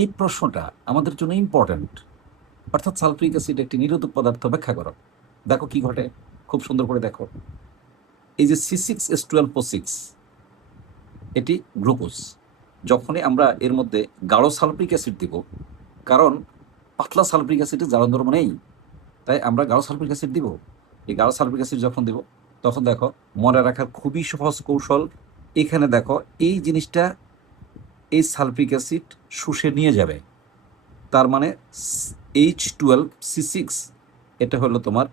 এই প্রশ্নটা আমাদের জন্য ইম্পর্ট্যান্ট। অর্থাৎ সালফ্রিক অ্যাসিড একটি নিরোধক পদার্থ, ব্যাখ্যা করো। দেখো কি ঘটে, খুব সুন্দর করে দেখো। এই যে C6H12O6, এটি গ্লুকোজ। যখনই আমরা এর মধ্যে গাঢ় সালফ্রিক অ্যাসিড দিব, কারণ পাতলা সালফ্রিক অ্যাসিডের জ্বালান ধর্ম নেই, তাই আমরা গাঢ় সালফ্রিক অ্যাসিড দিব। এই গাঢ় সালফ্রিক অ্যাসিড যখন দিব, তখন দেখো মনে রাখার খুবই সহজ কৌশল। এখানে দেখো এই জিনিসটা, এই সালফ্রিক অ্যাসিড শুষে নিয়ে যাবে। তার মানে H12C6, এটা হলো তোমার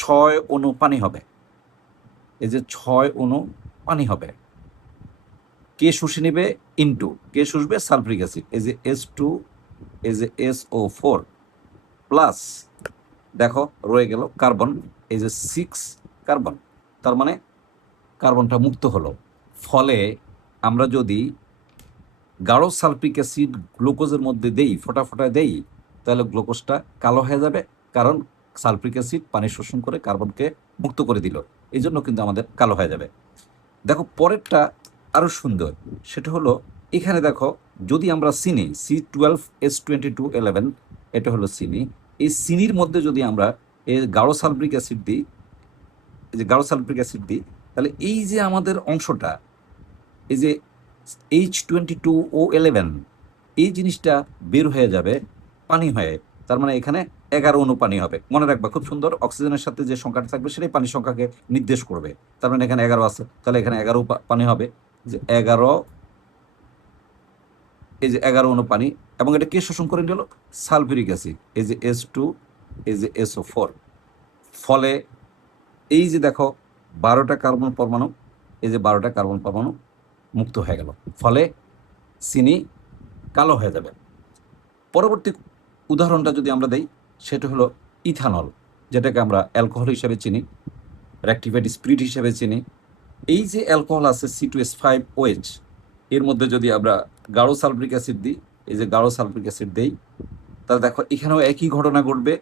6 অণু পানি হবে। এই যে 6 অণু পানি হবে, কে শুষে নিবে? ইনটু কে শুষবে? Sulphuric acid. এই যে S2, এই যে SO4 প্লাস, দেখো রয়ে গেল কার্বন, এই যে 6 কার্বন। তার মানে কার্বনটা মুক্ত হলো। ফলে আমরা যদি গাঢ় সালফ্রিক অ্যাসিড গ্লুকোজের মধ্যে দেই, ফোটা ফোটা দেই, তাহলে গ্লুকোজটা কালো হয়ে যাবে, কারণ সালফ্রিক অ্যাসিড পানি শোষণ করে কার্বনকে মুক্ত করে দিল। এই জন্য কিন্তু আমাদের কালো হয়ে যাবে। দেখো পরেরটা আরও সুন্দর, সেটা হলো এখানে দেখো, যদি আমরা চিনি C12H2211, এটা হলো চিনি। এই চিনির মধ্যে যদি আমরা এই গাঢ় সালফ্রিক অ্যাসিড দিই, এই যে গাঢ় সালফ্রিক অ্যাসিড দিই, তাহলে এই যে আমাদের অংশটা, এই যে H22O11, এই জিনিসটা বের হয়ে যাবে পানি হয়ে। তার মানে এখানে 11 অণু পানি হবে। মনে রাখবা, খুব সুন্দর, অক্সিজেনের সাথে যে সংখ্যাটা থাকবে সেটাই পানির সংখ্যাকে নির্দেশ করবে। তার মানে এখানে 11 আছে, তাহলে এখানে 11 পানি হবে। যে 11, এই যে 11 অণু পানি, এবং এটা কে শোষণ করে নিল? সালফিউরিক অ্যাসিড, এই যে S2, এই যে SO4। ফলে এই যে দেখো 12টা কার্বন পরমাণু, এই যে 12টা কার্বন পরমাণু মুক্ত হয়ে গেল। ফলে চিনি কালো হয়ে যাবে। পরবর্তী উদাহরণটা যদি আমরা দেই, সেটা হলো ইথানল, যেটাকে আমরা অ্যালকোহল হিসেবে চিনি, রেক্টিফাইড স্পিরিট হিসেবে চিনি। এই যে অ্যালকোহল আছে C2H5OH, এর মধ্যে যদি আমরা গাঢ় সালফ্রিক অ্যাসিড দিই, এই যে গাঢ় সালফ্রিক অ্যাসিড দেই, তাহলে দেখো এখানেও একই ঘটনা ঘটবে,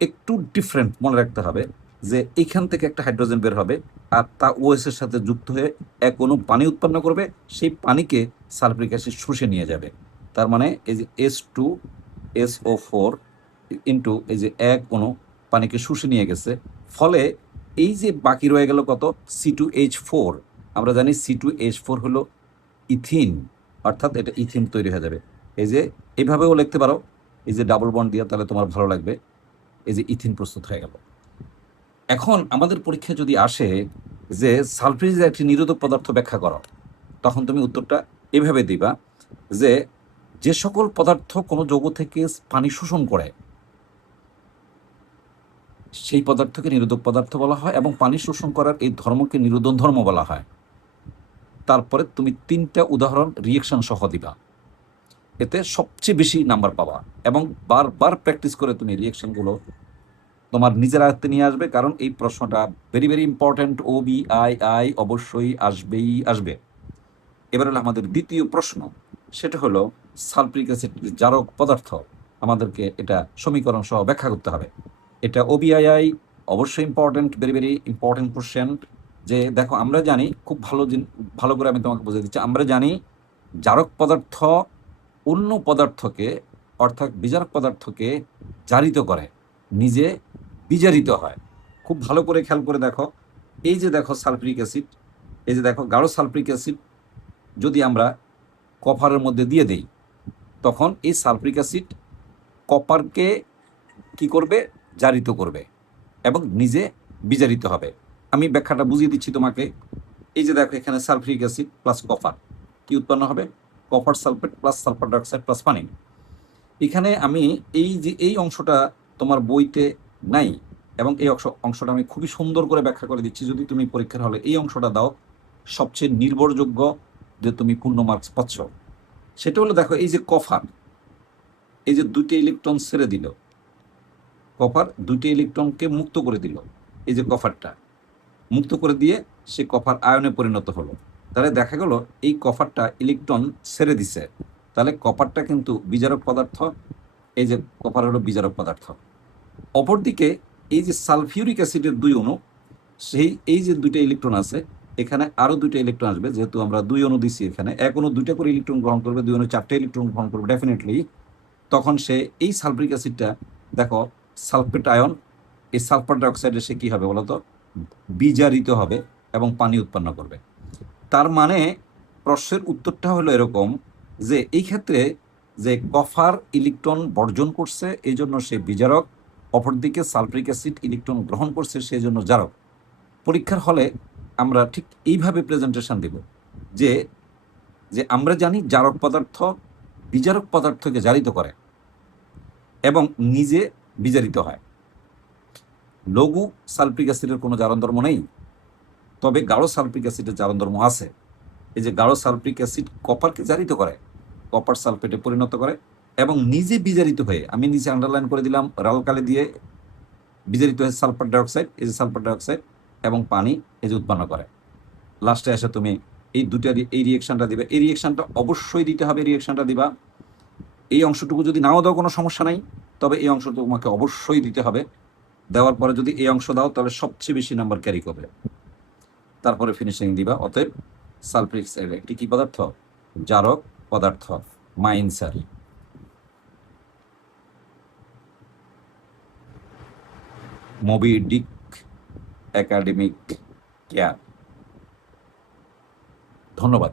একটু ডিফারেন্ট মনে রাখতে হবে। যে এখান থেকে একটা হাইড্রোজেন বের হবে, আর তা OH এর সাথে যুক্ত হয়ে এক অণু পানি উৎপন্ন করবে, সেই পানিকে সালফ্রিক অ্যাসিড শুষে নিয়ে যাবে। তার মানে এই যে S2SO4 ইন্টু এই যে এক অণু পানিকে শুষে নিয়ে গেছে। ফলে এই যে বাকি রয়ে গেল কত? C2H4। আমরা জানি C2H4 হলো ইথিন, অর্থাৎ এটা ইথিন তৈরি হয়ে যাবে। এই যে এভাবেও লিখতে পারো, এই যে ডাবল বন্ড দিয়ে, তাহলে তোমার ভালো লাগবে। এই যে ইথিন প্রস্তুত হয়ে গেল। এখন আমাদের পরীক্ষায় যদি আসে যে সালফ্রিজ একটি নিরোধক পদার্থ, ব্যাখ্যা করো, তখন তুমি উত্তরটা এভাবে দিবা যে যে সকল পদার্থ কোনো যৌগ থেকে পানি শোষণ করে, সেই পদার্থকে নিরোধক পদার্থ বলা হয়, এবং পানি শোষণ করার এই ধর্মকে নিরোধন ধর্ম বলা হয়। তারপরে তুমি 3টা উদাহরণ রিয়েকশন সহ দিবা, এতে সবচেয়ে বেশি নাম্বার পাবা। এবং বারবার প্র্যাকটিস করে তুমি রিয়েকশনগুলো তোমার নিজের আয়ত্তে নিয়ে আসবে, কারণ এই প্রশ্নটা ভেরি ভেরি ইম্পর্ট্যান্ট। OBII অবশ্যই আসবেই আসবে। এবার হলো আমাদের দ্বিতীয় প্রশ্ন, সেটা হলো সালফ্রিক অ্যাসিড জারক পদার্থ, আমাদেরকে এটা সমীকরণ সহ ব্যাখ্যা করতে হবে। এটা OBII অবশ্যই important, very very important question. যে দেখো, আমরা জানি খুব ভালো করে আমি তোমাকে বুঝিয়ে দিচ্ছি। আমরা জানি জারক পদার্থ অন্য পদার্থকে, অর্থাৎ বিজারক পদার্থকে জারিত করে, নিজে বিজারিত হয়। খুব ভালো করে খেয়াল করে দেখো, এই যে দেখো সালফ্রিক অ্যাসিড, এই যে দেখো গাঢ় সালফ্রিক অ্যাসিড যদি আমরা কপারের মধ্যে দিয়ে দেই, তখন এই সালফ্রিক অ্যাসিড কপারকে কি করবে? জারিত করবে এবং নিজে বিজারিত হবে। আমি ব্যাখ্যাটা বুঝিয়ে দিচ্ছি তোমাকে। এই যে দেখো, এখানে সালফ্রিক অ্যাসিড প্লাস কপার, কি উৎপন্ন হবে? Copper sulphate plus sulphur dioxide plus পানি। এখানে আমি এই যে এই অংশটা তোমার বইতে নাই, এবং এই অংশটা আমি খুবই সুন্দর করে ব্যাখ্যা করে দিচ্ছি। যদি তুমি পরীক্ষার হলে এই অংশটা দাও, সবচেয়ে নির্ভরযোগ্য যে তুমি পূর্ণ মার্কস পাচ্ছ। সেটা হলো দেখো, এই যে কপার, এই যে 2টি ইলেকট্রন ছেড়ে দিল, কপার 2টি ইলেকট্রনকে মুক্ত করে দিল। এই যে কপারটা মুক্ত করে দিয়ে সে কপার আয়নে পরিণত হলো। তাহলে দেখা গেল এই কপারটা ইলেকট্রন ছেড়ে দিছে, তাহলে কপারটা কিন্তু বিজারক পদার্থ। এই যে কপার হলো বিজারক পদার্থ। অপরদিকে এই যে সালফিউরিক অ্যাসিডের 2 অণু, এই যে 2টা ইলেকট্রন আছে, এখানে আরো 2টা ইলেকট্রন আসবে, যেহেতু আমরা 2 অণু দিচ্ছি, এখানে 1 অণু 2টা করে ইলেকট্রন গ্রহণ করবে, 2 অণু 4টা ইলেকট্রন গ্রহণ করবে ডেফিনেটলি। তখন সে এই সালফ্রিক অ্যাসিডটা, দেখো সালফেট আয়ন, এই সালফার ডাইঅক্সাইডে সে কি হবে বলতো, বিজারিত হবে এবং পানি উৎপন্ন করবে। তার মানে প্রশ্নের উত্তরটা হলো এরকম যে এই ক্ষেত্রে যে কপার ইলেকট্রন বর্জন করছে এই জন্য সে বিজারক, অপরদিকে সালফ্রিক অ্যাসিড ইলেকট্রন গ্রহণ করছে সেই জন্য জারক। পরীক্ষার হলে আমরা ঠিক এইভাবে প্রেজেন্টেশন দেব যে যে আমরা জানি জারক পদার্থ বিজারক পদার্থকে জারিত করে এবং নিজে বিজারিত হয়। লঘু সালফ্রিক অ্যাসিডের কোনো জারণ ধর্ম নেই, তবে গাঢ় সালফ্রিক অ্যাসিডের জারণ ধর্ম আছে। এই যে গাঢ় সালফ্রিক অ্যাসিড কপারকে জারিত করে, কপার সালফেটে পরিণত করে এবং নিজে বিজারিত হয়ে, আমি নিচে আন্ডারলাইন করে দিলাম লাল কালি দিয়ে, বিজারিত হয়ে সালফার ডাইঅক্সাইড, এই যে সালফার ডাইঅক্সাইড এবং পানি এই যে উৎপন্ন করে। লাস্টে এসে তুমি এই দুটার এই রিয়েকশনটা দিবে, এই রিয়েকশনটা অবশ্যই দিতে হবে, রিয়েকশনটা দিবা। এই অংশটুকু যদি নাও দাও কোনো সমস্যা নাই, তবে এই অংশটুকু তোমাকে অবশ্যই দিতে হবে। দেওয়ার পরে যদি এই অংশ দাও তাহলে সবচেয়ে বেশি নাম্বার ক্যারি করবে, তারপরে ফিনিশিং দিবা। অতএব সালফ্রিক অ্যাসিড একটি কি পদার্থ, জারক পদার্থ। Mine sir. মোবি ডিক একাডেমিক কেয়ার। ধন্যবাদ।